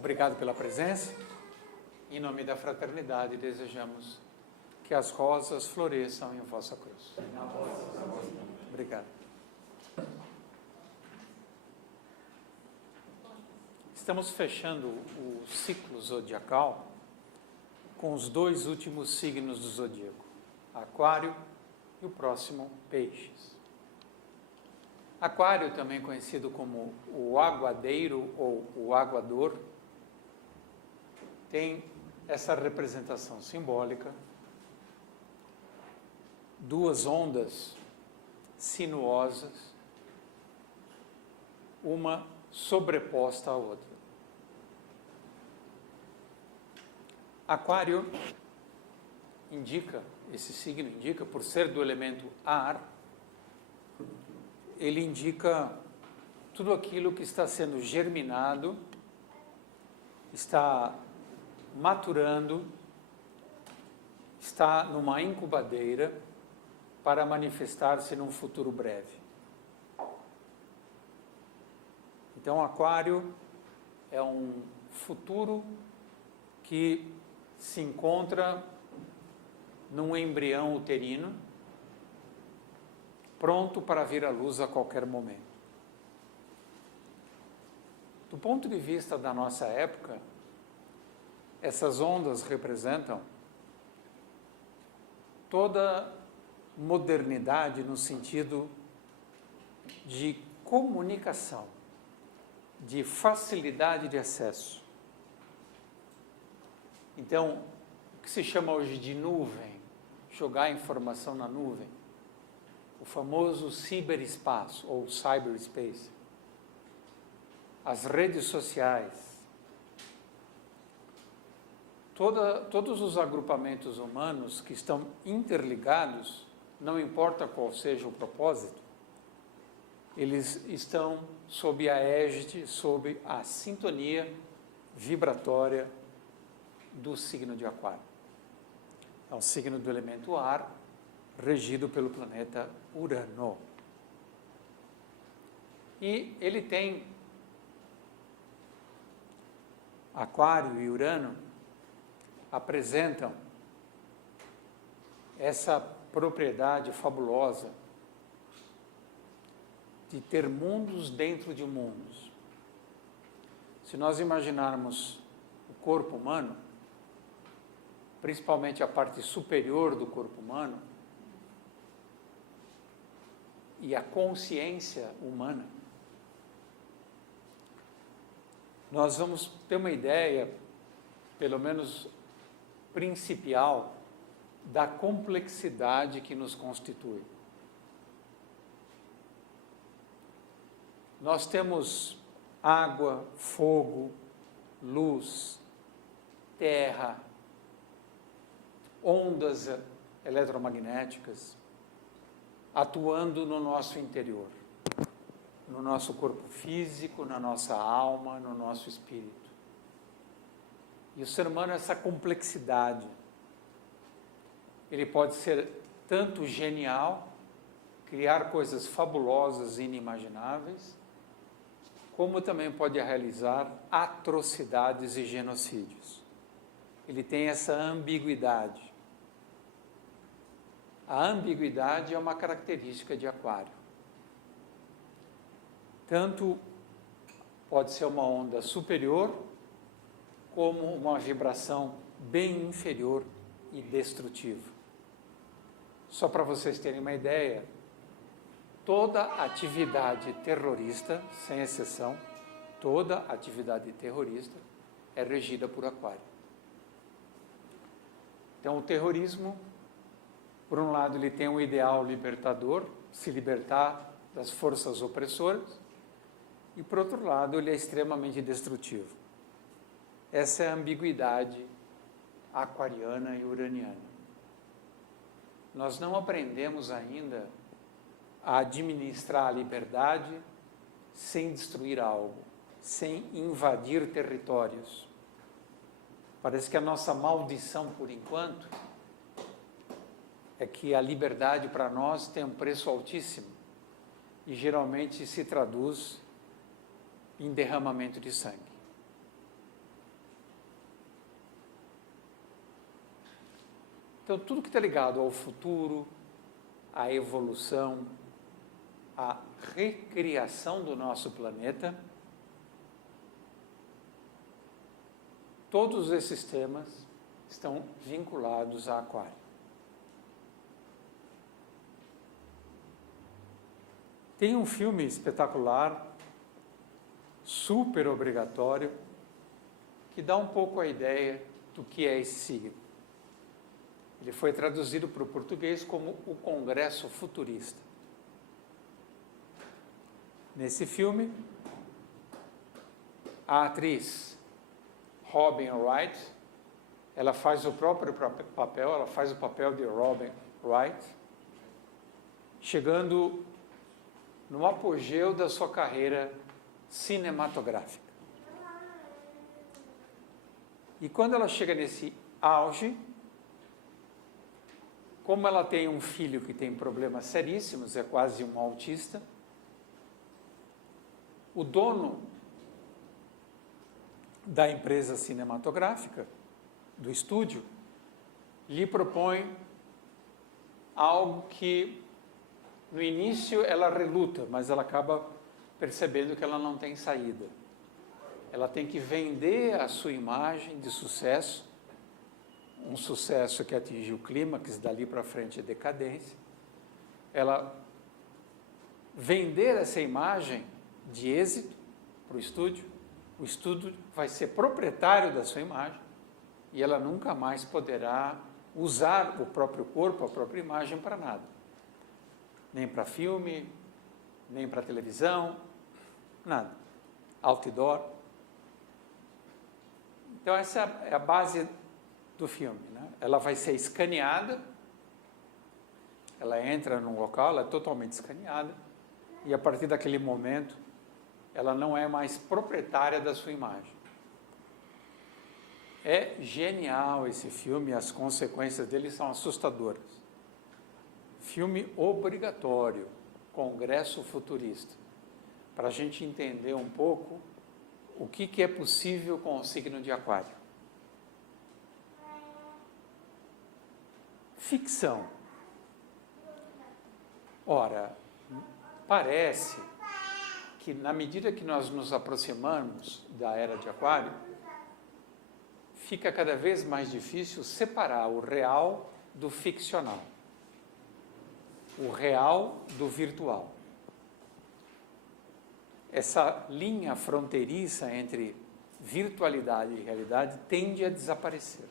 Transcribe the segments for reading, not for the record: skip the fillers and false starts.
Obrigado pela presença. Em nome da fraternidade, desejamos que as rosas floresçam em vossa cruz. Obrigado. Estamos fechando o ciclo zodiacal com os dois últimos signos do zodíaco, Aquário e o próximo, Peixes. Aquário, também conhecido como o aguadeiro ou o aguador, tem essa representação simbólica, duas ondas sinuosas, uma sobreposta à outra. Aquário indica, esse signo indica, por ser do elemento ar, ele indica tudo aquilo que está sendo germinado, está maturando, está numa incubadeira para manifestar-se num futuro breve. Então, Aquário é um futuro que se encontra num embrião uterino, pronto para vir à luz a qualquer momento. Do ponto de vista da nossa época, essas ondas representam toda modernidade no sentido de comunicação, de facilidade de acesso. Então, o que se chama hoje de nuvem, jogar informação na nuvem, o famoso ciberespaço ou cyberspace, as redes sociais, todos os agrupamentos humanos que estão interligados, não importa qual seja o propósito, eles estão sob a égide, sob a sintonia vibratória do signo de Aquário. É um signo do elemento ar, regido pelo planeta Urano. E ele tem Aquário e Urano apresentam essa propriedade fabulosa de ter mundos dentro de mundos. Se nós imaginarmos o corpo humano, principalmente a parte superior do corpo humano, e a consciência humana, nós vamos ter uma ideia, pelo menos principal, da complexidade que nos constitui. Nós temos água, fogo, luz, terra, ondas eletromagnéticas atuando no nosso interior, no nosso corpo físico, na nossa alma, no nosso espírito. E o ser humano, essa complexidade, ele pode ser tanto genial, criar coisas fabulosas e inimagináveis, como também pode realizar atrocidades e genocídios. Ele tem essa ambiguidade. A ambiguidade é uma característica de Aquário. Tanto pode ser uma onda superior, como uma vibração bem inferior e destrutiva. Só para vocês terem uma ideia, toda atividade terrorista, sem exceção, toda atividade terrorista é regida por Aquário. Então, o terrorismo, por um lado, ele tem um ideal libertador, se libertar das forças opressoras, e, por outro lado, ele é extremamente destrutivo. Essa é a ambiguidade aquariana e uraniana. Nós não aprendemos ainda a administrar a liberdade sem destruir algo, sem invadir territórios. Parece que a nossa maldição, por enquanto, é que a liberdade para nós tem um preço altíssimo e geralmente se traduz em derramamento de sangue. Então, tudo que está ligado ao futuro, à evolução, à recriação do nosso planeta, todos esses temas estão vinculados a Aquário. Tem um filme espetacular, super obrigatório, que dá um pouco a ideia do que é esse signo. Ele foi traduzido para o português como O Congresso Futurista. Nesse filme, a atriz Robin Wright, ela faz o próprio papel, ela faz o papel de Robin Wright, chegando no apogeu da sua carreira cinematográfica. E quando ela chega nesse auge, como ela tem um filho que tem problemas seríssimos, é quase um autista, o dono da empresa cinematográfica, do estúdio, lhe propõe algo que no início ela reluta, mas ela acaba percebendo que ela não tem saída. Ela tem que vender a sua imagem de sucesso, um sucesso que atinge o clímax, dali para frente é decadência. Ela vender essa imagem de êxito para o estúdio vai ser proprietário da sua imagem e ela nunca mais poderá usar o próprio corpo, a própria imagem para nada. Nem para filme, nem para televisão, nada. Outdoor. Então essa é a base do filme, né? Ela vai ser escaneada, ela entra num local, ela é totalmente escaneada, e a partir daquele momento, ela não é mais proprietária da sua imagem. É genial esse filme, as consequências dele são assustadoras. Filme obrigatório, Congresso Futurista, para a gente entender um pouco o que é possível com o signo de Aquário. Ficção. Ora, parece que na medida que nós nos aproximamos da era de Aquário, fica cada vez mais difícil separar o real do ficcional, o real do virtual. Essa linha fronteiriça entre virtualidade e realidade tende a desaparecer.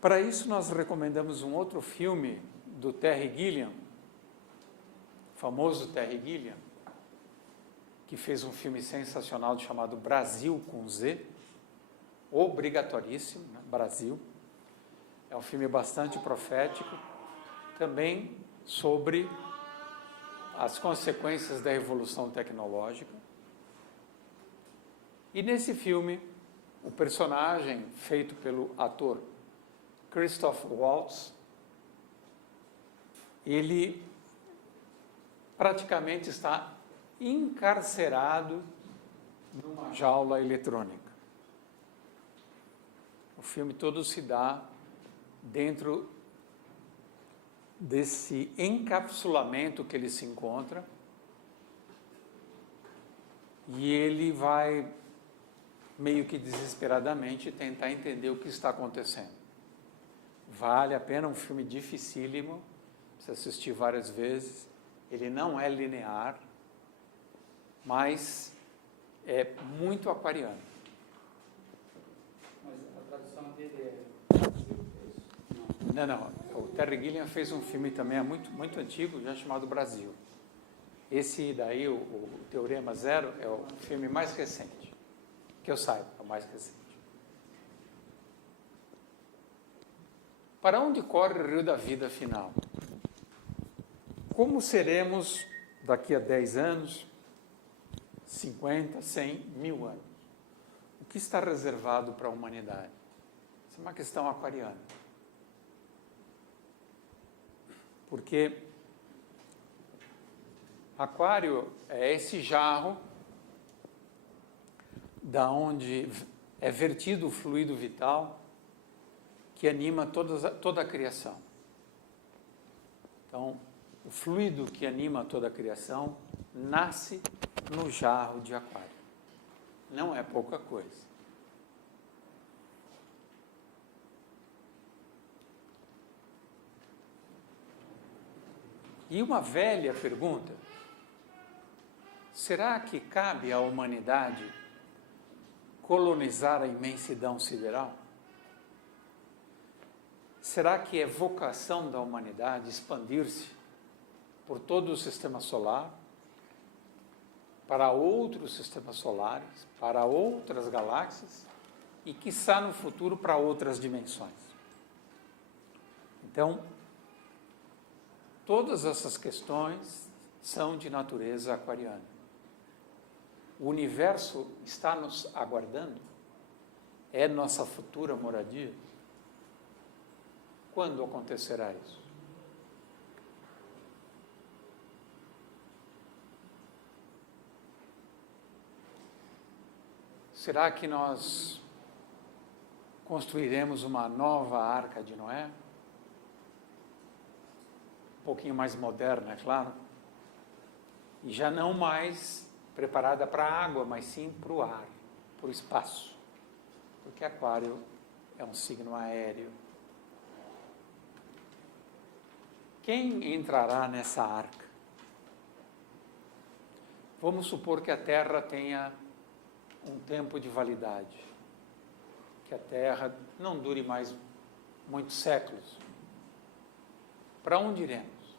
Para isso, nós recomendamos um outro filme do Terry Gilliam, famoso Terry Gilliam, que fez um filme sensacional chamado Brasil com Z, obrigatoríssimo, né? Brasil. É um filme bastante profético, também sobre as consequências da evolução tecnológica. E nesse filme, o personagem feito pelo ator Christoph Waltz, ele praticamente está encarcerado numa jaula eletrônica. O filme todo se dá dentro desse encapsulamento que ele se encontra, e ele vai meio que desesperadamente tentar entender o que está acontecendo. Vale a pena, um filme dificílimo, precisa assistir várias vezes, ele não é linear, mas é muito aquariano. Mas a tradução dele é... Não. O Terry Gilliam fez um filme também, muito antigo, já chamado Brasil. Esse daí, o Teorema Zero, é o filme mais recente, que eu saiba, é o mais recente. Para onde corre o rio da vida final? Como seremos daqui a 10 anos, 50, 100, 1000 anos? O que está reservado para a humanidade? Isso é uma questão aquariana. Porque Aquário é esse jarro da onde é vertido o fluido vital que anima toda a criação. Então, o fluido que anima toda a criação nasce no jarro de aquário. Não é pouca coisa. E uma velha pergunta: será que cabe à humanidade colonizar a imensidão sideral? Será que é vocação da humanidade expandir-se por todo o sistema solar, para outros sistemas solares, para outras galáxias e, quiçá, no futuro, para outras dimensões? Então, todas essas questões são de natureza aquariana. O universo está nos aguardando? É nossa futura moradia? Quando acontecerá isso? Será que nós construiremos uma nova Arca de Noé? Um pouquinho mais moderna, é claro. E já não mais preparada para a água, mas sim para o ar, para o espaço. Porque Aquário é um signo aéreo. Quem entrará nessa arca? Vamos supor que a Terra tenha um tempo de validade, que a Terra não dure mais muitos séculos. Para onde iremos?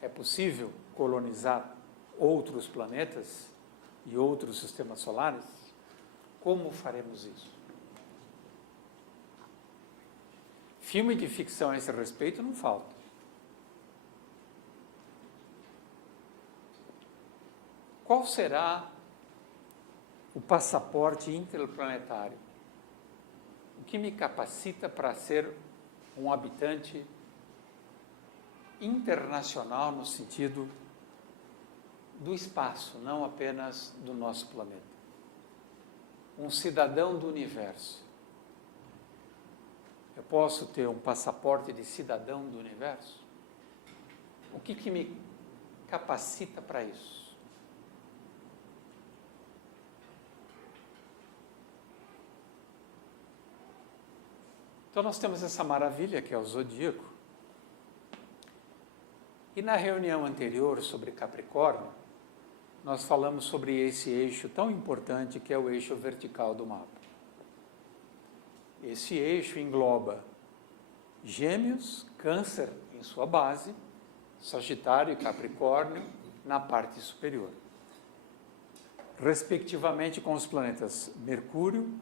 É possível colonizar outros planetas e outros sistemas solares? Como faremos isso? Filme de ficção a esse respeito não falta. Qual será o passaporte interplanetário? O que me capacita para ser um habitante internacional no sentido do espaço, não apenas do nosso planeta? Um cidadão do universo. Eu posso ter um passaporte de cidadão do universo? O que me capacita para isso? Então nós temos essa maravilha que é o zodíaco. E na reunião anterior sobre Capricórnio, nós falamos sobre esse eixo tão importante que é o eixo vertical do mapa. Esse eixo engloba Gêmeos, Câncer em sua base, Sagitário e Capricórnio na parte superior, respectivamente com os planetas Mercúrio,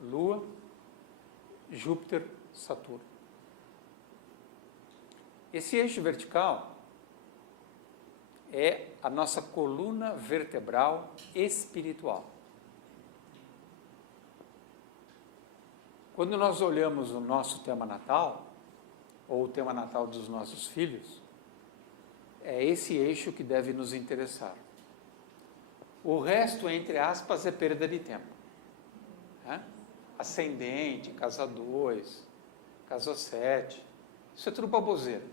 Lua, Júpiter, Saturno. Esse eixo vertical é a nossa coluna vertebral espiritual. Quando nós olhamos o nosso tema natal, ou o tema natal dos nossos filhos, é esse eixo que deve nos interessar. O resto, entre aspas, é perda de tempo. Ascendente, casa 2, casa 7, isso é tudo baboseira,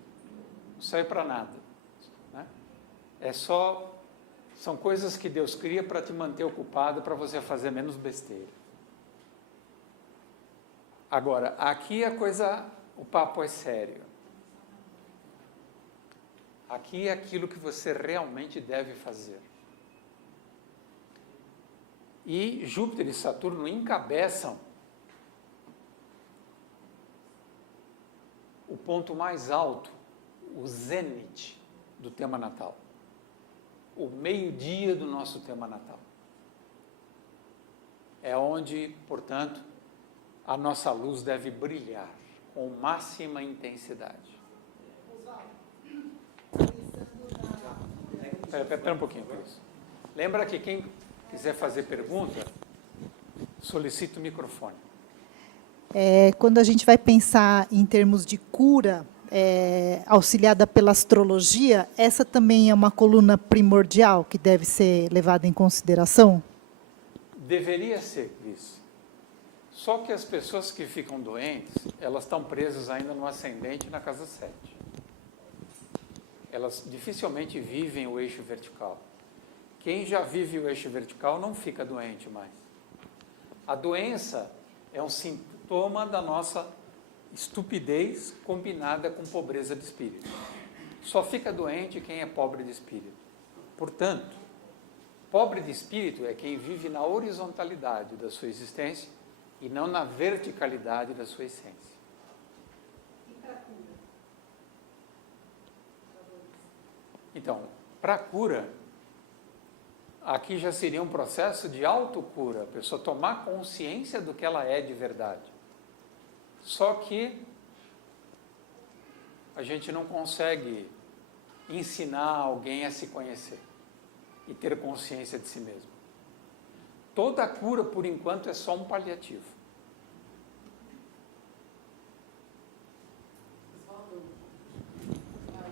não serve para nada. É só, são coisas que Deus cria para te manter ocupado, para você fazer menos besteira. Agora, aqui o papo é sério. Aqui é aquilo que você realmente deve fazer. E Júpiter e Saturno encabeçam o ponto mais alto, o zênite do tema natal. O meio-dia do nosso tema natal. É onde, portanto, a nossa luz deve brilhar com máxima intensidade. Espera um pouquinho, Cris. Lembra que quem quiser fazer pergunta, solicita o microfone. Quando a gente vai pensar em termos de cura, auxiliada pela astrologia, essa também é uma coluna primordial que deve ser levada em consideração? Deveria ser, Cris. Só que as pessoas que ficam doentes, elas estão presas ainda no ascendente na casa 7. Elas dificilmente vivem o eixo vertical. Quem já vive o eixo vertical não fica doente mais. A doença é um sintoma da nossa estupidez combinada com pobreza de espírito. Só fica doente quem é pobre de espírito. Portanto, pobre de espírito é quem vive na horizontalidade da sua existência e não na verticalidade da sua essência. E para cura? Então, para cura, aqui já seria um processo de autocura, a pessoa tomar consciência do que ela é de verdade. Só que a gente não consegue ensinar alguém a se conhecer e ter consciência de si mesmo. Toda a cura, por enquanto, é só um paliativo.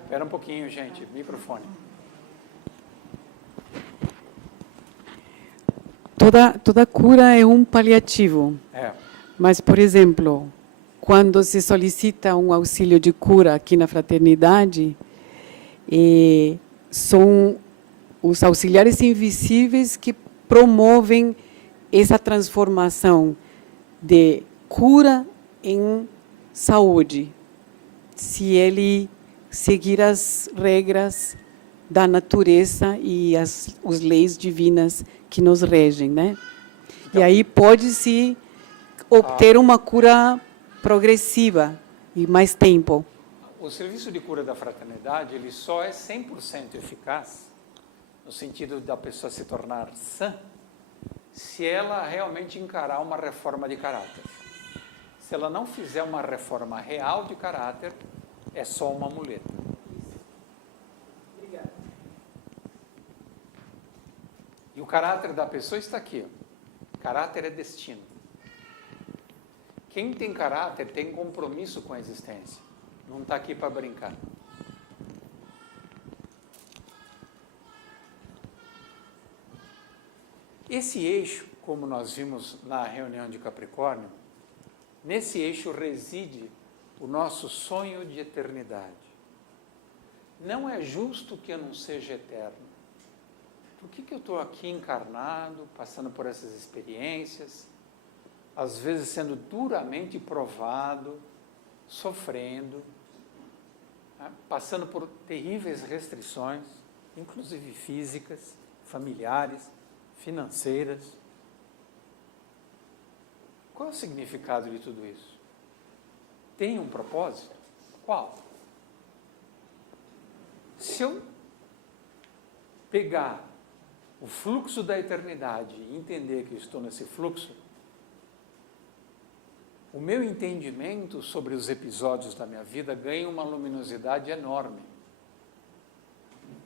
Espera um pouquinho, gente. Microfone. Toda cura é um paliativo. É. Mas, por exemplo, quando se solicita um auxílio de cura aqui na fraternidade, são os auxiliares invisíveis que promovem essa transformação de cura em saúde, se ele seguir as regras da natureza e as leis divinas que nos regem, né? Então, e aí pode-se obter uma cura progressiva e mais tempo. o serviço de cura da fraternidade, ele só é 100% eficaz, no sentido da pessoa se tornar sã, se ela realmente encarar uma reforma de caráter. Se ela não fizer uma reforma real de caráter, é só uma muleta. Obrigada. E o caráter da pessoa está aqui. Caráter é destino. Quem tem caráter tem compromisso com a existência. Não está aqui para brincar. Esse eixo, como nós vimos na reunião de Capricórnio, nesse eixo reside o nosso sonho de eternidade. Não é justo que eu não seja eterno. Por que eu estou aqui encarnado, passando por essas experiências, às vezes sendo duramente provado, sofrendo, né, passando por terríveis restrições, inclusive físicas, familiares, financeiras? Qual é o significado de tudo isso? Tem um propósito? Qual? Se eu pegar o fluxo da eternidade e entender que eu estou nesse fluxo, o meu entendimento sobre os episódios da minha vida ganha uma luminosidade enorme.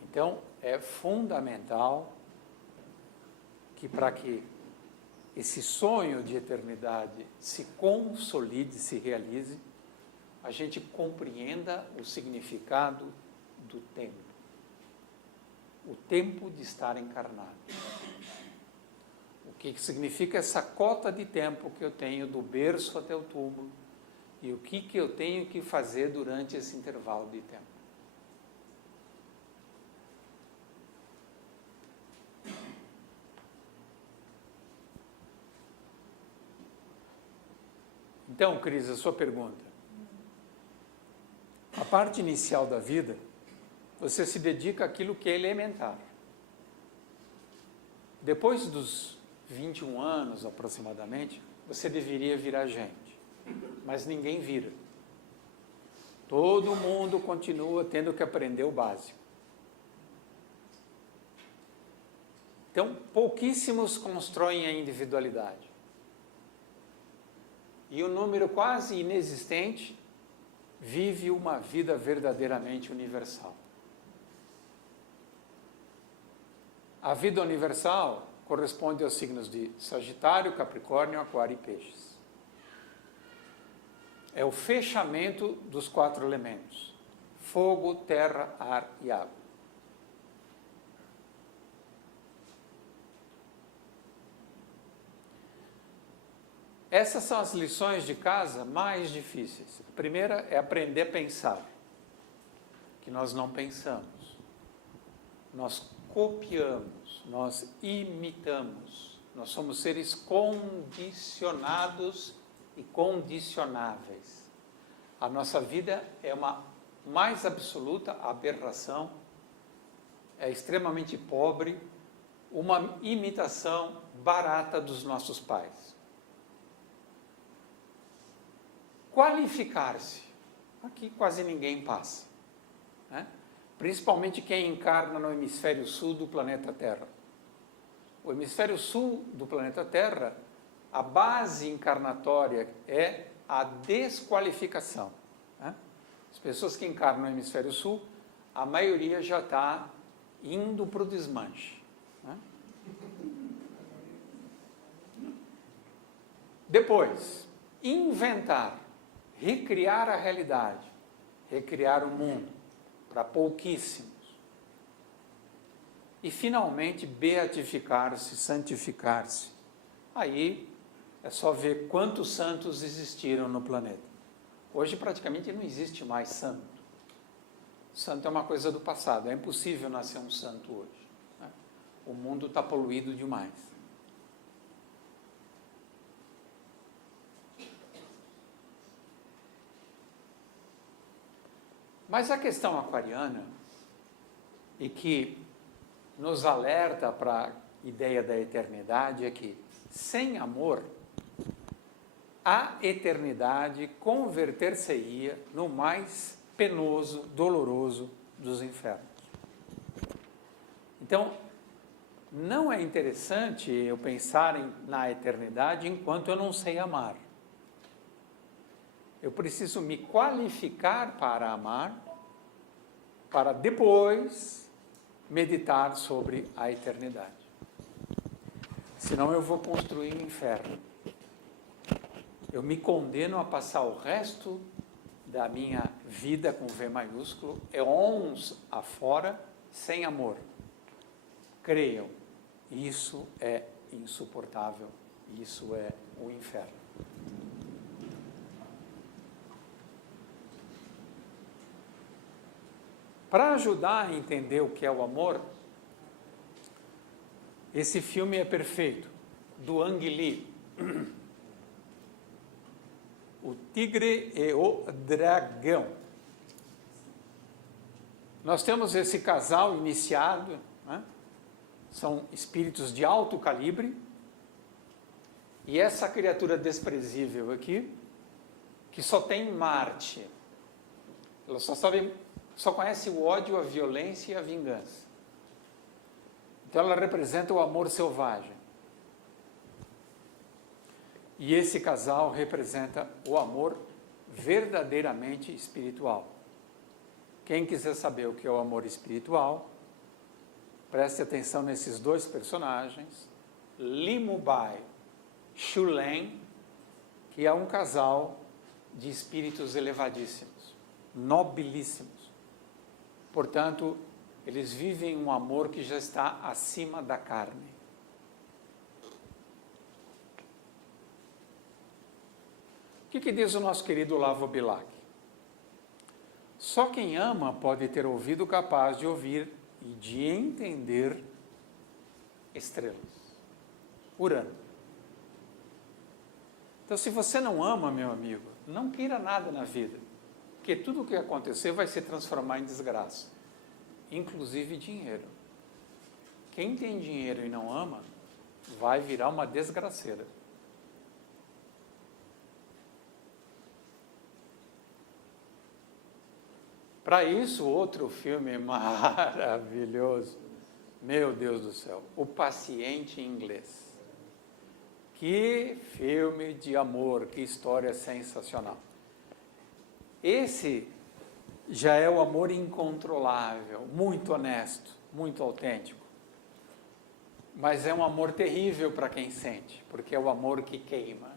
Então, é fundamental que, para que esse sonho de eternidade se consolide, se realize, a gente compreenda o significado do tempo. O tempo de estar encarnado. O que significa essa cota de tempo que eu tenho do berço até o túmulo e o que eu tenho que fazer durante esse intervalo de tempo. Então, Cris, a sua pergunta. A parte inicial da vida, você se dedica àquilo que é elementar. Depois dos 21 anos, aproximadamente, você deveria virar gente. Mas ninguém vira. Todo mundo continua tendo que aprender o básico. Então, pouquíssimos constroem a individualidade. E um número quase inexistente vive uma vida verdadeiramente universal. A vida universal corresponde aos signos de Sagitário, Capricórnio, Aquário e Peixes. É o fechamento dos 4 elementos: fogo, terra, ar e água. Essas são as lições de casa mais difíceis. A primeira é aprender a pensar, que nós não pensamos. Nós copiamos, nós imitamos. Nós somos seres condicionados e condicionáveis. A nossa vida é uma mais absoluta aberração, é extremamente pobre, uma imitação barata dos nossos pais. Qualificar-se, aqui quase ninguém passa, né? Principalmente quem encarna no hemisfério sul do planeta Terra. O hemisfério sul do planeta Terra, a base encarnatória é a desqualificação, né? As pessoas que encarnam no hemisfério sul, a maioria já está indo para o desmanche, né? Depois, inventar, recriar a realidade, recriar o mundo para pouquíssimos. E, finalmente, beatificar-se, santificar-se. Aí é só ver quantos santos existiram no planeta. Hoje, praticamente, não existe mais santo. Santo é uma coisa do passado, é impossível nascer um santo hoje, né? O mundo está poluído demais. Mas a questão aquariana, e que nos alerta para a ideia da eternidade, é que, sem amor, a eternidade converter-se-ia no mais penoso, doloroso dos infernos. Então, não é interessante eu pensar na eternidade enquanto eu não sei amar. Eu preciso me qualificar para amar, para depois meditar sobre a eternidade. Senão eu vou construir um inferno. Eu me condeno a passar o resto da minha vida, com V maiúsculo, éons afora, sem amor. Creiam, isso é insuportável, isso é o inferno. Para ajudar a entender o que é o amor, esse filme é perfeito, do Ang Lee. O Tigre e o Dragão. Nós temos esse casal iniciado, né? São espíritos de alto calibre, e essa criatura desprezível aqui, que só tem Marte, ela só conhece o ódio, a violência e a vingança. Então ela representa o amor selvagem. E esse casal representa o amor verdadeiramente espiritual. Quem quiser saber o que é o amor espiritual, preste atenção nesses dois personagens, Limubai, Shulen, que é um casal de espíritos elevadíssimos, nobilíssimos. Portanto, eles vivem um amor que já está acima da carne. O que diz o nosso querido Olavo Bilac? Só quem ama pode ter ouvido capaz de ouvir e de entender estrelas. Urano. Então, se você não ama, meu amigo, não queira nada na vida, porque tudo o que acontecer vai se transformar em desgraça, inclusive dinheiro. Quem tem dinheiro e não ama, vai virar uma desgraceira. Para isso, outro filme maravilhoso, meu Deus do céu, O Paciente Inglês. Que filme de amor, que história sensacional. Esse já é o amor incontrolável, muito honesto, muito autêntico. Mas é um amor terrível para quem sente, porque é o amor que queima.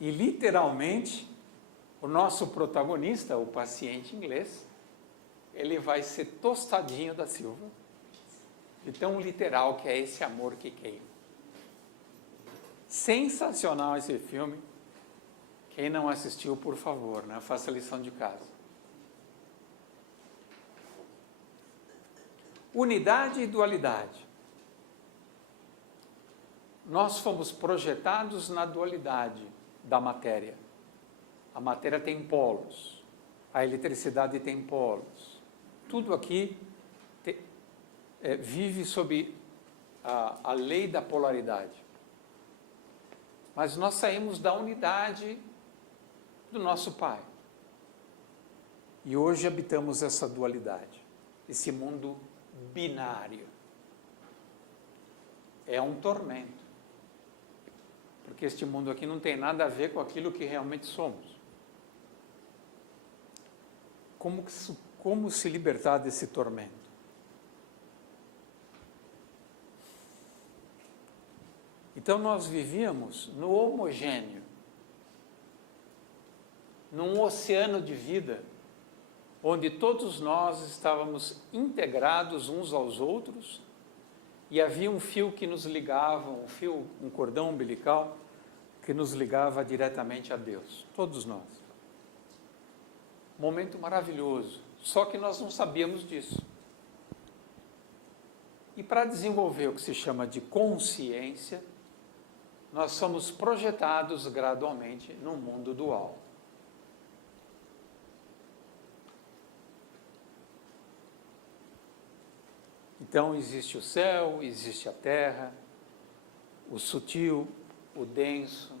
E literalmente, o nosso protagonista, o paciente inglês, ele vai ser tostadinho da Silva, de tão literal que é esse amor que queima. Sensacional esse filme. Quem não assistiu, por favor, né? Faça a lição de casa. Unidade e dualidade. Nós fomos projetados na dualidade da matéria. A matéria tem polos, a eletricidade tem polos. Tudo aqui vive sob a lei da polaridade. Mas nós saímos da unidade do nosso Pai. E hoje habitamos essa dualidade, esse mundo binário. É um tormento. Porque este mundo aqui não tem nada a ver com aquilo que realmente somos. Como se libertar desse tormento? Então nós vivíamos no homogêneo, num oceano de vida, onde todos nós estávamos integrados uns aos outros, e havia um fio que nos ligava, um cordão umbilical, que nos ligava diretamente a Deus, todos nós. Momento maravilhoso, só que nós não sabíamos disso. E para desenvolver o que se chama de consciência, nós somos projetados gradualmente no mundo dual. Então existe o céu, existe a terra, o sutil, o denso.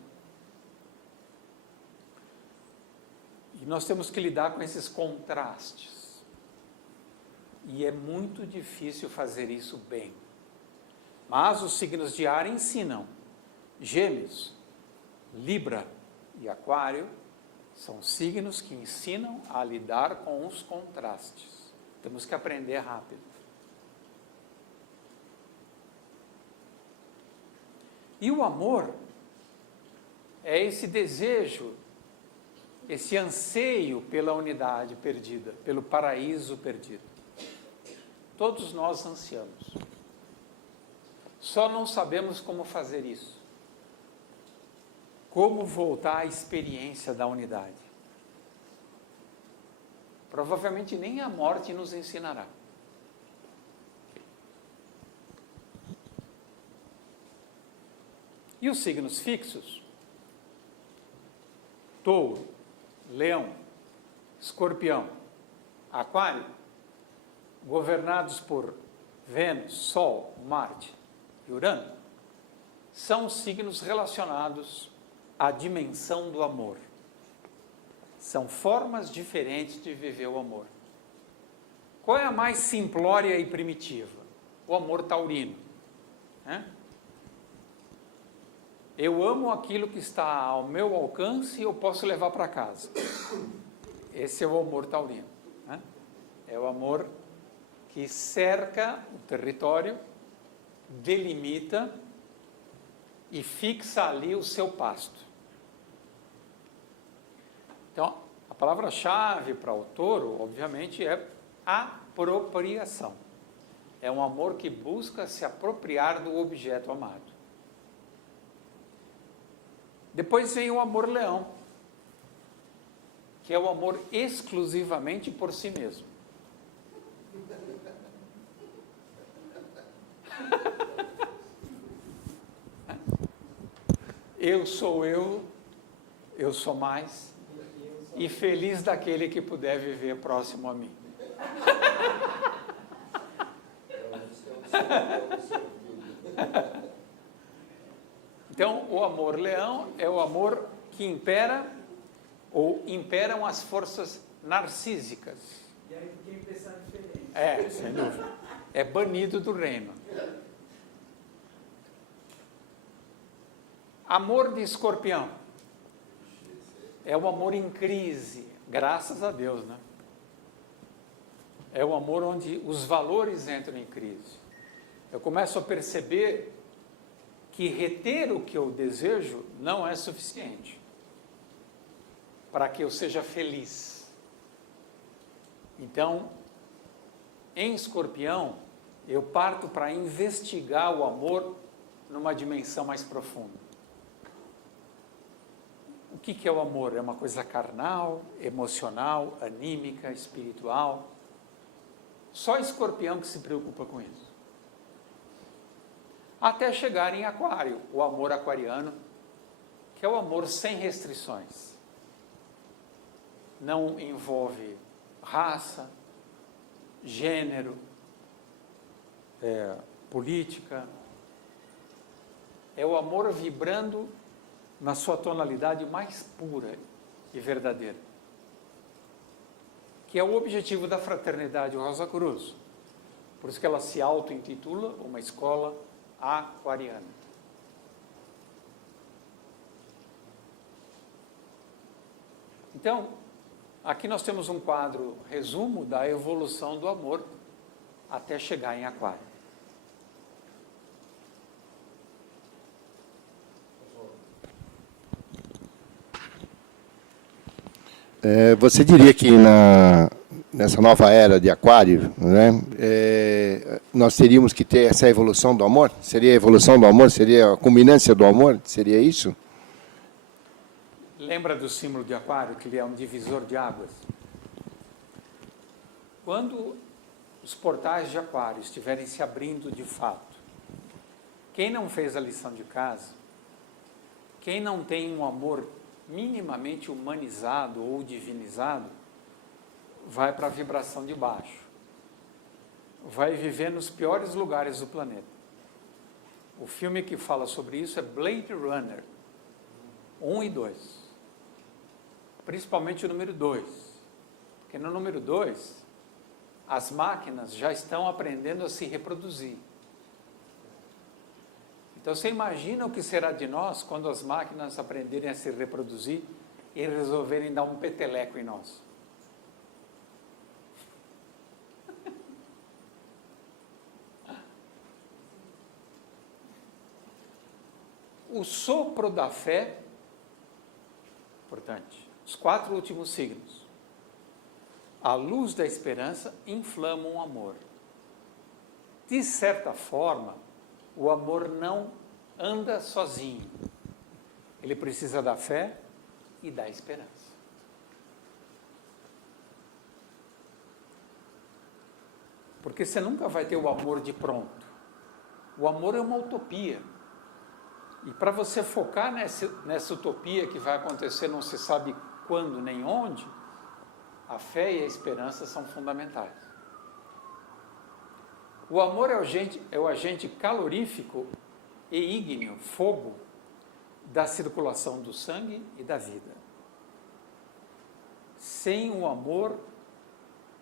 E nós temos que lidar com esses contrastes. E é muito difícil fazer isso bem. Mas os signos de ar ensinam. Gêmeos, Libra e Aquário são signos que ensinam a lidar com os contrastes. Temos que aprender rápido. E o amor é esse desejo, esse anseio pela unidade perdida, pelo paraíso perdido. Todos nós ansiamos. Só não sabemos como fazer isso. Como voltar à experiência da unidade. Provavelmente nem a morte nos ensinará. E os signos fixos? Touro, Leão, Escorpião, Aquário, governados por Vênus, Sol, Marte e Urano, são signos relacionados à dimensão do amor. São formas diferentes de viver o amor. Qual é a mais simplória e primitiva? O amor taurino. Eu amo aquilo que está ao meu alcance e eu posso levar para casa. Esse é o amor taurino. É o amor que cerca o território, delimita e fixa ali o seu pasto. Então, a palavra-chave para o touro, obviamente, é apropriação. É um amor que busca se apropriar do objeto amado. Depois vem o amor leão, que é o amor exclusivamente por si mesmo. Eu sou mais, e feliz daquele que puder viver próximo a mim. Então, o amor leão é o amor que impera, ou imperam as forças narcísicas. E aí tem que pensar diferente. Sem dúvida. É banido do reino. Amor de Escorpião. É o amor em crise, graças a Deus, né? É o amor onde os valores entram em crise. Eu começo a perceber que reter o que eu desejo não é suficiente para que eu seja feliz. Então, em Escorpião, eu parto para investigar o amor numa dimensão mais profunda. o que é o amor? É uma coisa carnal, emocional, anímica, espiritual? Só Escorpião que se preocupa com isso. Até chegar em Aquário, o amor aquariano, que é o amor sem restrições. Não envolve raça, gênero, política. É o amor vibrando na sua tonalidade mais pura e verdadeira, que é o objetivo da Fraternidade Rosa Cruz. Por isso que ela se auto-intitula uma escola aquariana. Então, aqui nós temos um quadro resumo da evolução do amor até chegar em Aquário. Você diria que nessa nova era de Aquário, né, nós teríamos que ter essa evolução do amor? Seria a evolução do amor? Seria a culminância do amor? Seria isso? Lembra do símbolo de Aquário, que ele é um divisor de águas? Quando os portais de Aquário estiverem se abrindo de fato, quem não fez a lição de casa, quem não tem um amor minimamente humanizado ou divinizado, vai para a vibração de baixo. Vai viver nos piores lugares do planeta. O filme que fala sobre isso é Blade Runner 1 e 2. Principalmente o número 2. Porque no número 2, as máquinas já estão aprendendo a se reproduzir. Então, você imagina o que será de nós quando as máquinas aprenderem a se reproduzir e resolverem dar um peteleco em nós. O sopro da fé, importante, os 4 últimos signos. A luz da esperança inflama o amor. De certa forma, o amor não anda sozinho. Ele precisa da fé e da esperança. Porque você nunca vai ter o amor de pronto. O amor é uma utopia. E para você focar nessa utopia que vai acontecer não se sabe quando nem onde, a fé e a esperança são fundamentais. O amor é o agente calorífico e ígneo, fogo, da circulação do sangue e da vida. Sem o amor,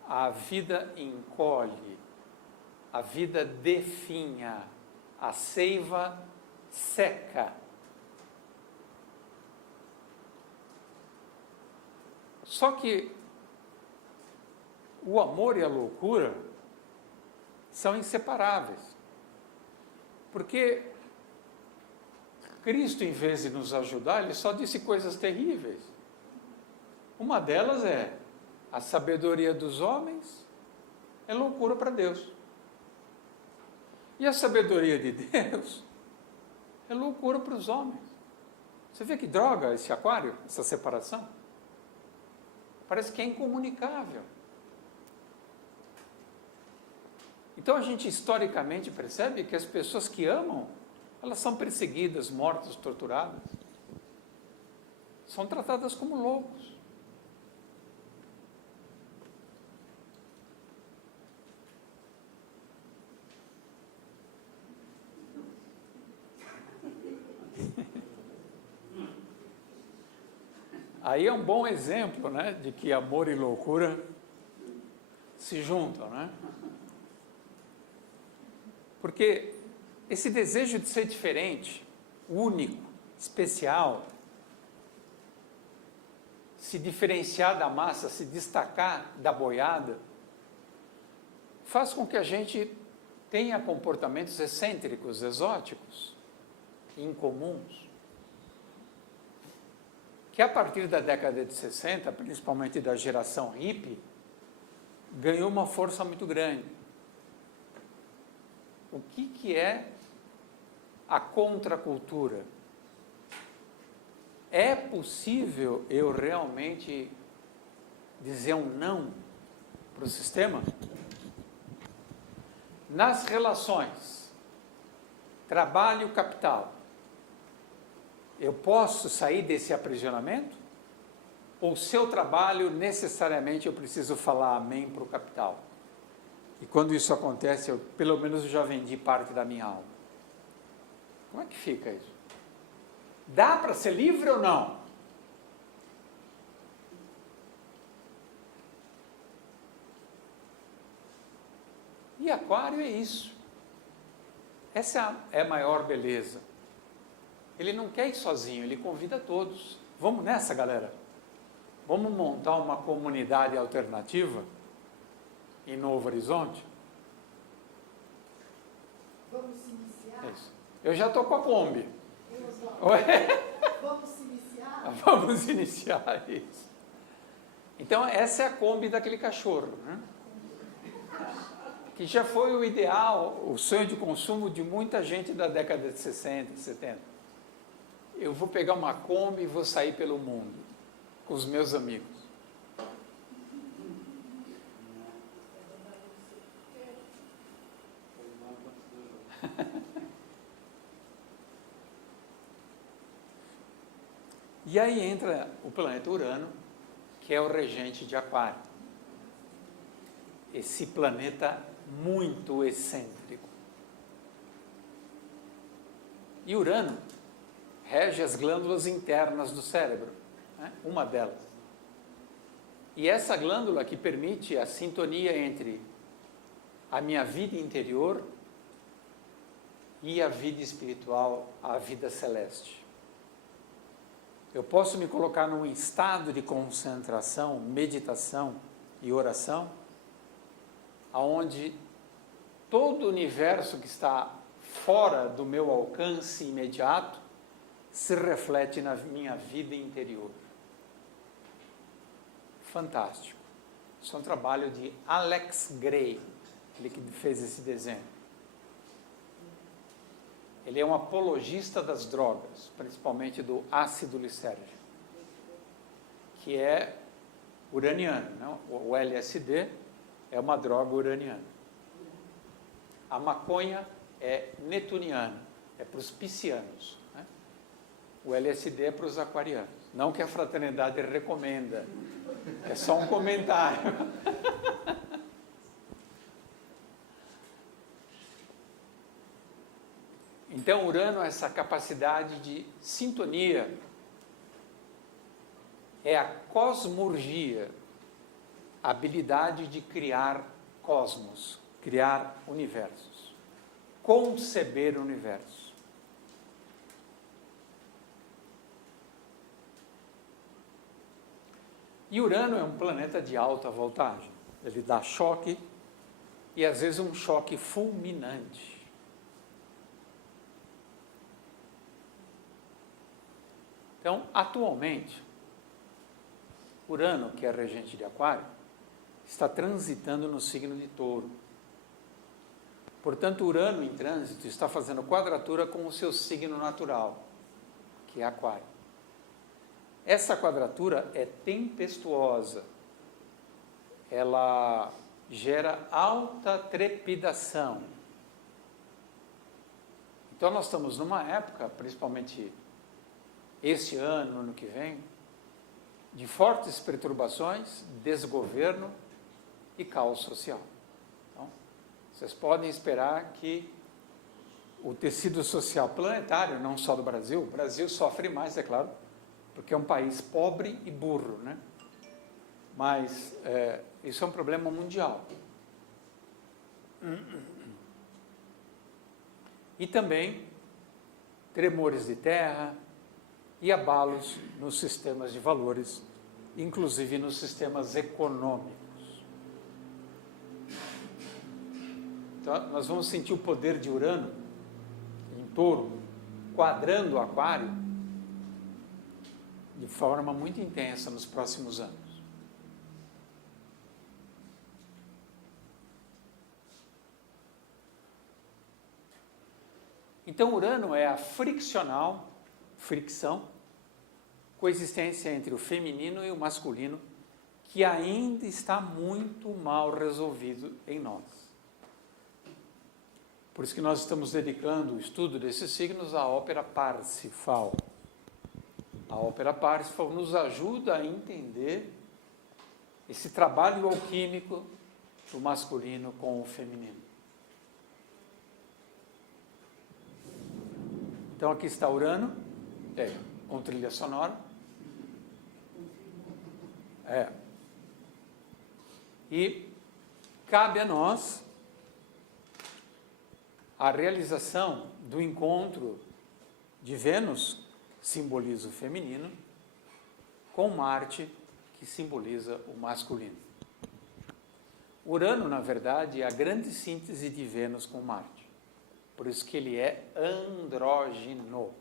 a vida encolhe, a vida definha, a seiva seca. Só que o amor e a loucura são inseparáveis. Porque Cristo, em vez de nos ajudar, ele só disse coisas terríveis. Uma delas é: a sabedoria dos homens é loucura para Deus. E a sabedoria de Deus é loucura para os homens. Você vê que droga esse Aquário, essa separação? Parece que é incomunicável. Então a gente historicamente percebe que as pessoas que amam, elas são perseguidas, mortas, torturadas. São tratadas como loucos. Aí é um bom exemplo, né, de que amor e loucura se juntam, né? Porque esse desejo de ser diferente, único, especial, se diferenciar da massa, se destacar da boiada, faz com que a gente tenha comportamentos excêntricos, exóticos, incomuns, que a partir da década de 60, principalmente da geração hippie, ganhou uma força muito grande. O que é a contracultura? É possível eu realmente dizer um não para o sistema? Nas relações, trabalho-capital, eu posso sair desse aprisionamento? Ou seu trabalho, necessariamente, eu preciso falar amém para o capital? E quando isso acontece, pelo menos eu já vendi parte da minha alma. Como é que fica isso? Dá para ser livre ou não? E Aquário é isso. Essa é a maior beleza. Ele não quer ir sozinho, ele convida todos. Vamos nessa, galera? Vamos montar uma comunidade alternativa em Novo Horizonte? Vamos se iniciar? Isso. Eu já estou com a Kombi. Vamos se iniciar? Vamos iniciar isso. Então, essa é a Kombi daquele cachorro, né? Que já foi o ideal, o sonho de consumo de muita gente da década de 60, 70. Eu vou pegar uma Kombi e vou sair pelo mundo com os meus amigos. E aí entra o planeta Urano, que é o regente de Aquário. Esse planeta muito excêntrico. E Urano rege as glândulas internas do cérebro, né? Uma delas. E essa glândula que permite a sintonia entre a minha vida interior e a vida espiritual, a vida celeste. Eu posso me colocar num estado de concentração, meditação e oração, aonde todo o universo que está fora do meu alcance imediato se reflete na minha vida interior. Fantástico. Isso é um trabalho de Alex Gray, ele que fez esse desenho. Ele é um apologista das drogas, principalmente do ácido lisérgico, que é uraniano, né? O LSD é uma droga uraniana. A maconha é netuniana, é para os piscianos, né? O LSD é para os aquarianos. Não que a fraternidade recomenda, é só um comentário. Então, Urano é essa capacidade de sintonia, é a cosmurgia, a habilidade de criar cosmos, criar universos, conceber universos. E Urano é um planeta de alta voltagem, ele dá choque e às vezes um choque fulminante. Então, atualmente, Urano, que é regente de Aquário, está transitando no signo de Touro. Portanto, Urano em trânsito está fazendo quadratura com o seu signo natural, que é Aquário. Essa quadratura é tempestuosa. Ela gera alta trepidação. Então, nós estamos numa época, principalmente este ano, ano que vem, de fortes perturbações, desgoverno e caos social. Então, vocês podem esperar que o tecido social planetário, não só do Brasil, o Brasil sofre mais, é claro, porque é um país pobre e burro, né? Mas isso é um problema mundial. E também tremores de terra, e abalos nos sistemas de valores, inclusive nos sistemas econômicos. Então, nós vamos sentir o poder de Urano em Touro, quadrando o Aquário, de forma muito intensa nos próximos anos. Então, Urano é a fricção, coexistência entre o feminino e o masculino, que ainda está muito mal resolvido em nós. Por isso que nós estamos dedicando o estudo desses signos à ópera Parsifal. A ópera Parsifal nos ajuda a entender esse trabalho alquímico do masculino com o feminino. Então aqui está Urano, com trilha sonora. E cabe a nós a realização do encontro de Vênus, que simboliza o feminino, com Marte, que simboliza o masculino. Urano, na verdade, é a grande síntese de Vênus com Marte. Por isso que ele é andrógino.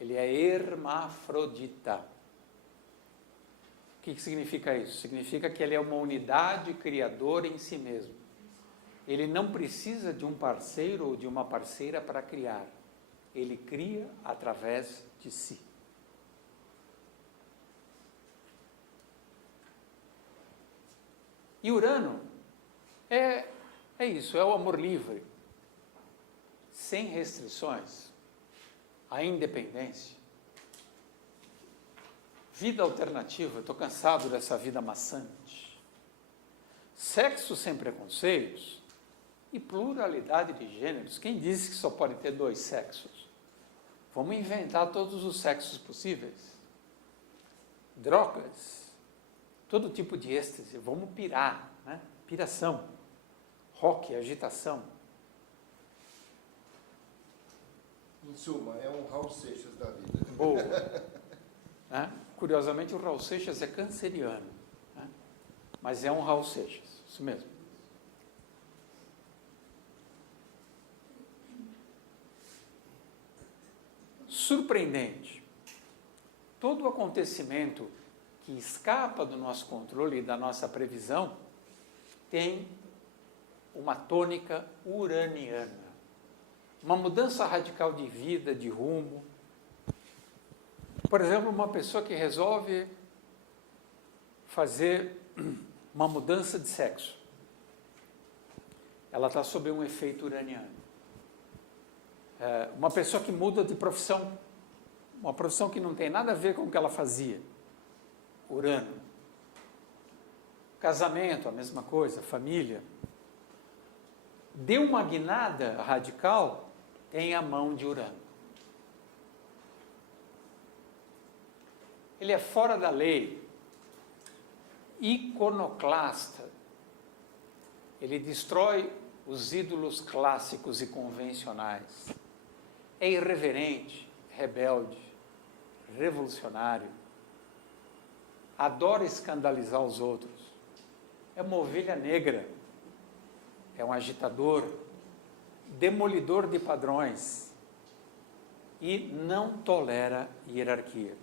Ele é hermafrodita. O que significa isso? Significa que ele é uma unidade criadora em si mesmo. Ele não precisa de um parceiro ou de uma parceira para criar. Ele cria através de si. E Urano é isso, é o amor livre, sem restrições, a independência. Vida alternativa, estou cansado dessa vida maçante. Sexo sem preconceitos e pluralidade de gêneros. Quem disse que só pode ter 2 sexos? Vamos inventar todos os sexos possíveis. Drogas, todo tipo de êxtase, vamos pirar, né? Piração, rock, agitação. Em suma, é um Raul Seixas da vida. Boa. Né? Curiosamente, o Raul Seixas é canceriano, né? Mas é um Raul Seixas, isso mesmo. Surpreendente. Todo acontecimento que escapa do nosso controle e da nossa previsão tem uma tônica uraniana. Uma mudança radical de vida, de rumo. Por exemplo, uma pessoa que resolve fazer uma mudança de sexo. Ela está sob um efeito uraniano. Uma pessoa que muda de profissão, uma profissão que não tem nada a ver com o que ela fazia. Urano. Casamento, a mesma coisa, família. Deu uma guinada radical, tem a mão de Urano. Ele é fora da lei, iconoclasta. Ele destrói os ídolos clássicos e convencionais. É irreverente, rebelde, revolucionário. Adora escandalizar os outros. É uma ovelha negra. É um agitador, demolidor de padrões e não tolera hierarquia.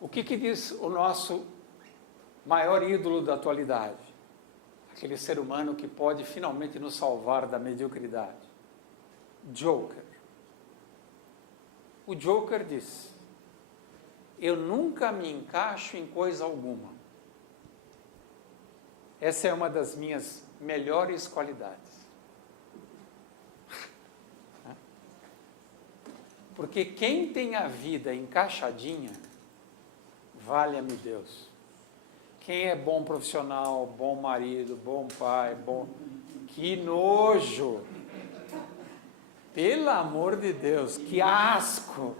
O que diz o nosso maior ídolo da atualidade? Aquele ser humano que pode finalmente nos salvar da mediocridade. Joker. O Joker diz: eu nunca me encaixo em coisa alguma. Essa é uma das minhas melhores qualidades. Porque quem tem a vida encaixadinha, valha-me Deus. Quem é bom profissional, bom marido, bom pai, bom... Que nojo! Pelo amor de Deus, que asco!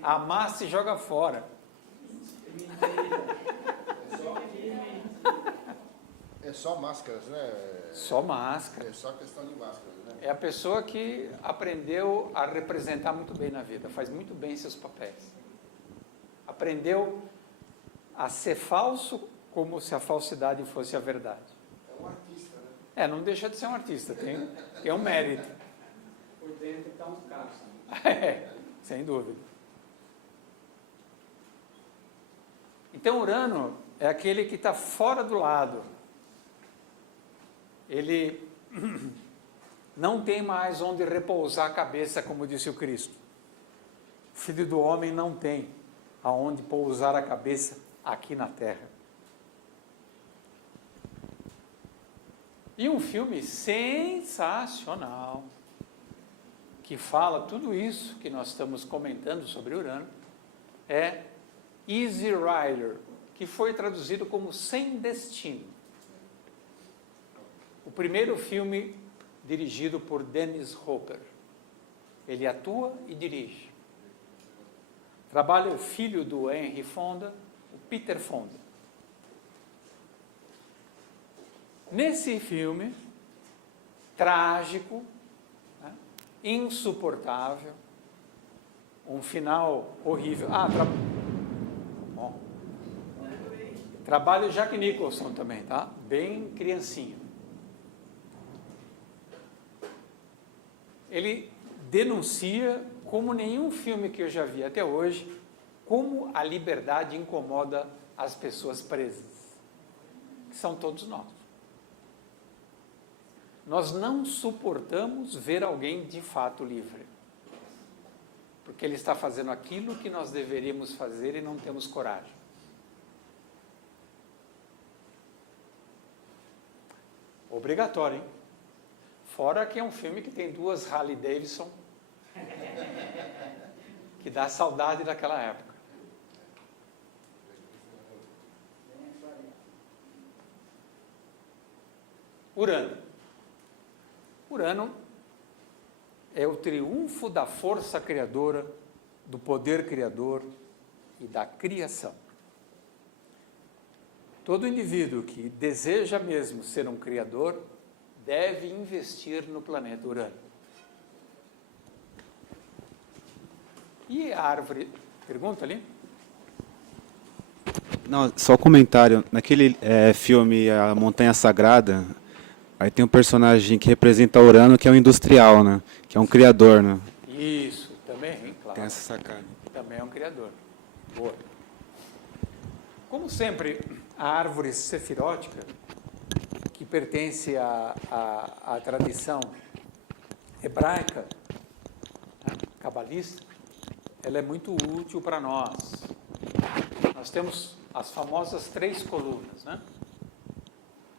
Amassa e joga fora. É só máscaras, né? Só máscara. É só questão de máscaras, né? É a pessoa que aprendeu a representar muito bem na vida, faz muito bem seus papéis. Aprendeu a ser falso como se a falsidade fosse a verdade. É um artista, né? Não deixa de ser um artista, tem um mérito. Por dentro está um caso. Sem dúvida. Então, Urano é aquele que está fora do lado. Ele Não tem mais onde repousar a cabeça, como disse o Cristo. O Filho do Homem não tem aonde pousar a cabeça aqui na terra. E um filme sensacional, que fala tudo isso que nós estamos comentando sobre Urano, é Easy Rider, que foi traduzido como Sem Destino. O primeiro filme dirigido por Dennis Hopper. Ele atua e dirige. Trabalha o filho do Henry Fonda, o Peter Fonda. Nesse filme, trágico, né, insuportável, um final horrível. Bom. Trabalha o Jack Nicholson também, tá? Bem criancinho. Ele denuncia, como nenhum filme que eu já vi até hoje, como a liberdade incomoda as pessoas presas, que são todos nós. Nós não suportamos ver alguém de fato livre, porque ele está fazendo aquilo que nós deveríamos fazer e não temos coragem. Obrigatório, hein? Fora que é um filme que tem 2 Harley Davidson, que dá saudade daquela época. Urano. Urano é o triunfo da força criadora, do poder criador e da criação. Todo indivíduo que deseja mesmo ser um criador deve investir no planeta Urano. E a árvore... Pergunta ali? Não, só um comentário. Naquele filme A Montanha Sagrada, aí tem um personagem que representa Urano, que é um industrial, né? Que é um criador, né? Isso, também, claro. Tem essa sacada. Também é um criador. Boa. Como sempre, a árvore sefirótica, que pertence à tradição hebraica, né, cabalista, ela é muito útil para nós. Nós temos as famosas 3 colunas, né,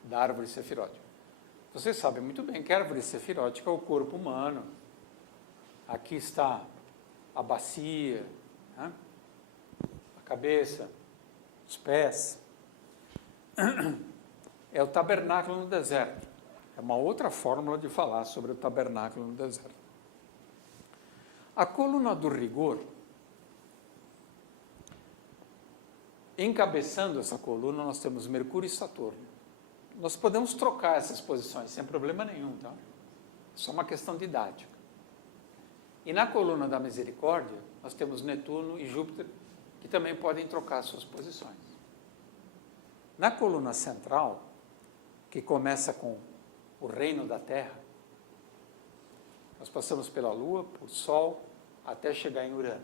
da árvore sefirótica. Vocês sabem muito bem que a árvore sefirótica é o corpo humano. Aqui está a bacia, né, a cabeça, os pés. É o tabernáculo no deserto. É uma outra fórmula de falar sobre o tabernáculo no deserto. A coluna do rigor, encabeçando essa coluna, nós temos Mercúrio e Saturno. Nós podemos trocar essas posições sem problema nenhum, tá? Só uma questão didática. E na coluna da misericórdia, nós temos Netuno e Júpiter, que também podem trocar suas posições. Na coluna central, que começa com o reino da Terra, nós passamos pela Lua, por Sol, até chegar em Urano.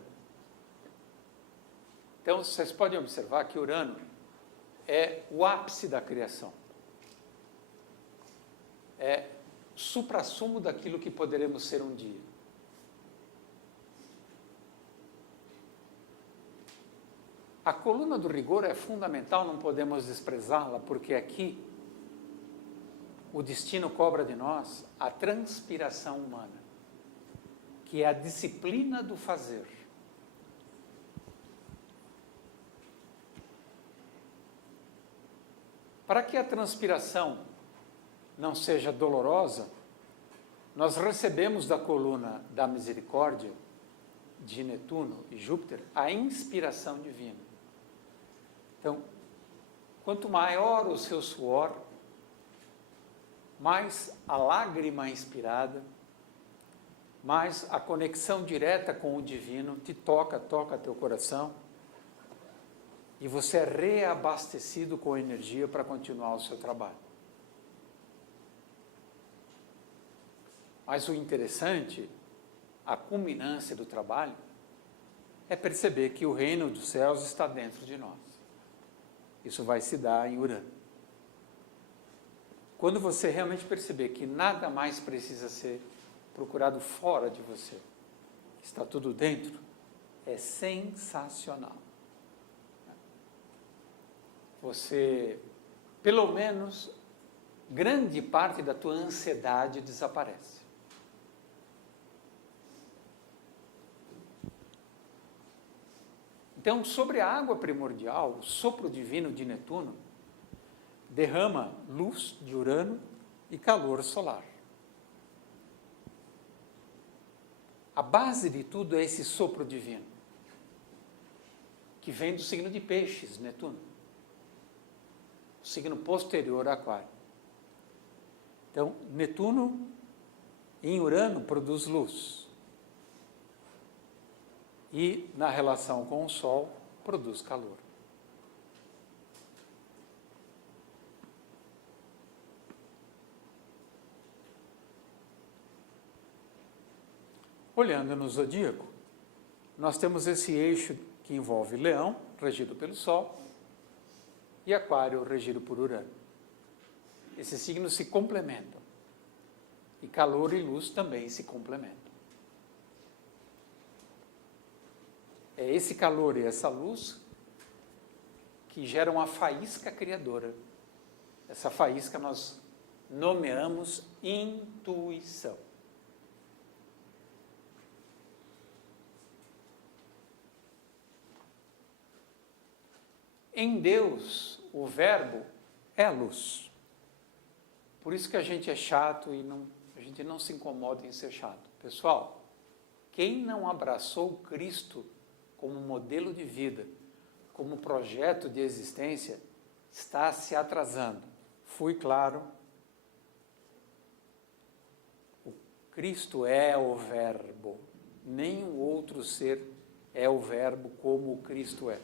Então, vocês podem observar que Urano é o ápice da criação. É o suprassumo daquilo que poderemos ser um dia. A coluna do rigor é fundamental, não podemos desprezá-la, porque aqui o destino cobra de nós a transpiração humana, que é a disciplina do fazer. Para que a transpiração não seja dolorosa, nós recebemos da coluna da misericórdia, de Netuno e Júpiter, a inspiração divina. Então, quanto maior o seu suor, mais a lágrima inspirada, mais a conexão direta com o divino te toca teu coração, e você é reabastecido com energia para continuar o seu trabalho. Mas o interessante, a culminância do trabalho, é perceber que o reino dos céus está dentro de nós. Isso vai se dar em Urano. Quando você realmente perceber que nada mais precisa ser procurado fora de você, está tudo dentro, é sensacional. Você, pelo menos, grande parte da tua ansiedade desaparece. Então, sobre a água primordial, o sopro divino de Netuno derrama luz de Urano e calor solar. A base de tudo é esse sopro divino, que vem do signo de Peixes, Netuno, o signo posterior a Aquário. Então, Netuno em Urano produz luz. E, na relação com o Sol, produz calor. Olhando no zodíaco, nós temos esse eixo que envolve Leão, regido pelo Sol, e Aquário, regido por Urano. Esses signos se complementam. E calor e luz também se complementam. É esse calor e essa luz que geram a faísca criadora. Essa faísca nós nomeamos intuição. Em Deus, o verbo é a luz. Por isso que a gente é chato e a gente não se incomoda em ser chato. Pessoal, quem não abraçou Cristo como modelo de vida, como projeto de existência, está se atrasando. Fui claro. O Cristo é o verbo. Nenhum outro ser é o verbo como o Cristo é.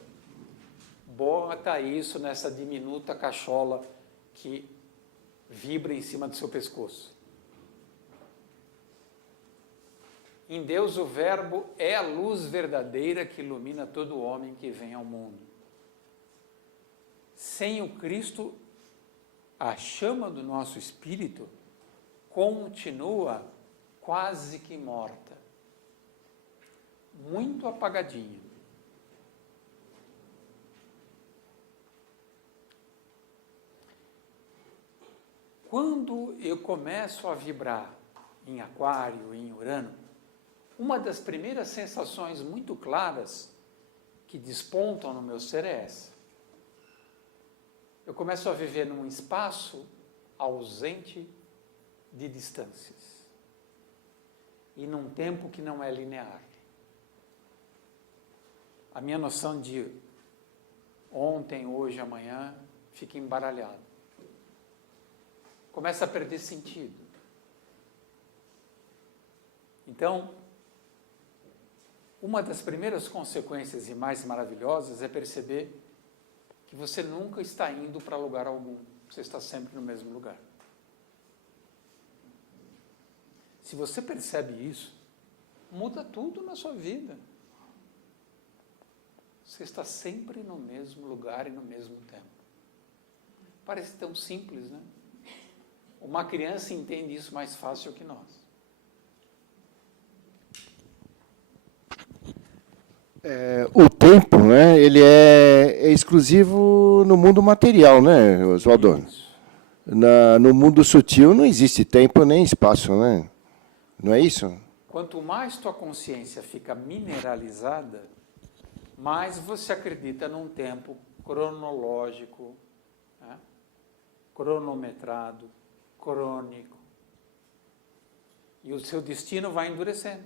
Bota isso nessa diminuta cachola que vibra em cima do seu pescoço. Em Deus, o verbo é a luz verdadeira que ilumina todo homem que vem ao mundo. Sem o Cristo, a chama do nosso espírito continua quase que morta, muito apagadinha. Quando eu começo a vibrar em Aquário, em Urano, uma das primeiras sensações muito claras que despontam no meu ser é essa. Eu começo a viver num espaço ausente de distâncias e num tempo que não é linear. A minha noção de ontem, hoje, amanhã fica embaralhada. Começa a perder sentido. Então, uma das primeiras consequências e mais maravilhosas é perceber que você nunca está indo para lugar algum, você está sempre no mesmo lugar. Se você percebe isso, muda tudo na sua vida. Você está sempre no mesmo lugar e no mesmo tempo. Parece tão simples, né? Uma criança entende isso mais fácil que nós. O tempo, né, ele é exclusivo no mundo material, né, Oswaldo? No mundo sutil não existe tempo nem espaço, né? Não é isso? Quanto mais tua consciência fica mineralizada, mais você acredita num tempo cronológico, né? Cronometrado, crônico. E o seu destino vai endurecendo.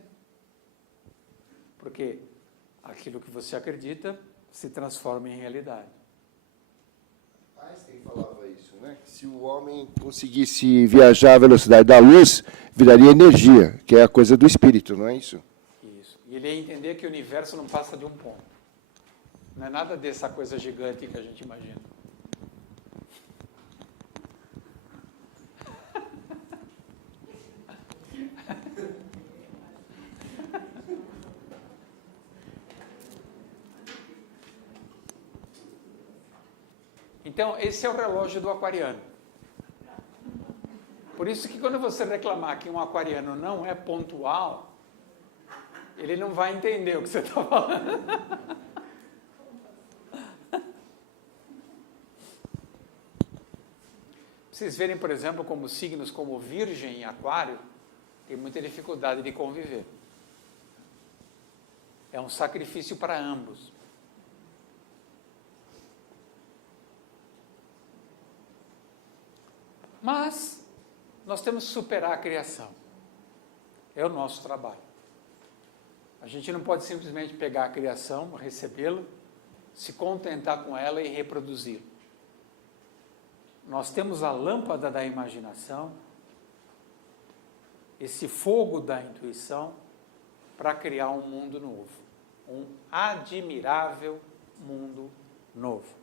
Porque aquilo que você acredita se transforma em realidade. Einstein falava isso, né? Que se o homem conseguisse viajar à velocidade da luz, viraria energia, que é a coisa do espírito, não é isso? Isso. E ele ia entender que o universo não passa de um ponto. Não é nada dessa coisa gigante que a gente imagina. Então, esse é o relógio do aquariano. Por isso que quando você reclamar que um aquariano não é pontual, ele não vai entender o que você está falando. Vocês verem, por exemplo, como signos como Virgem e Aquário têm muita dificuldade de conviver. É um sacrifício para ambos. Mas nós temos que superar a criação. É o nosso trabalho. A gente não pode simplesmente pegar a criação, recebê-la, se contentar com ela e reproduzi-la. Nós temos a lâmpada da imaginação, esse fogo da intuição, para criar um mundo novo. Um admirável mundo novo.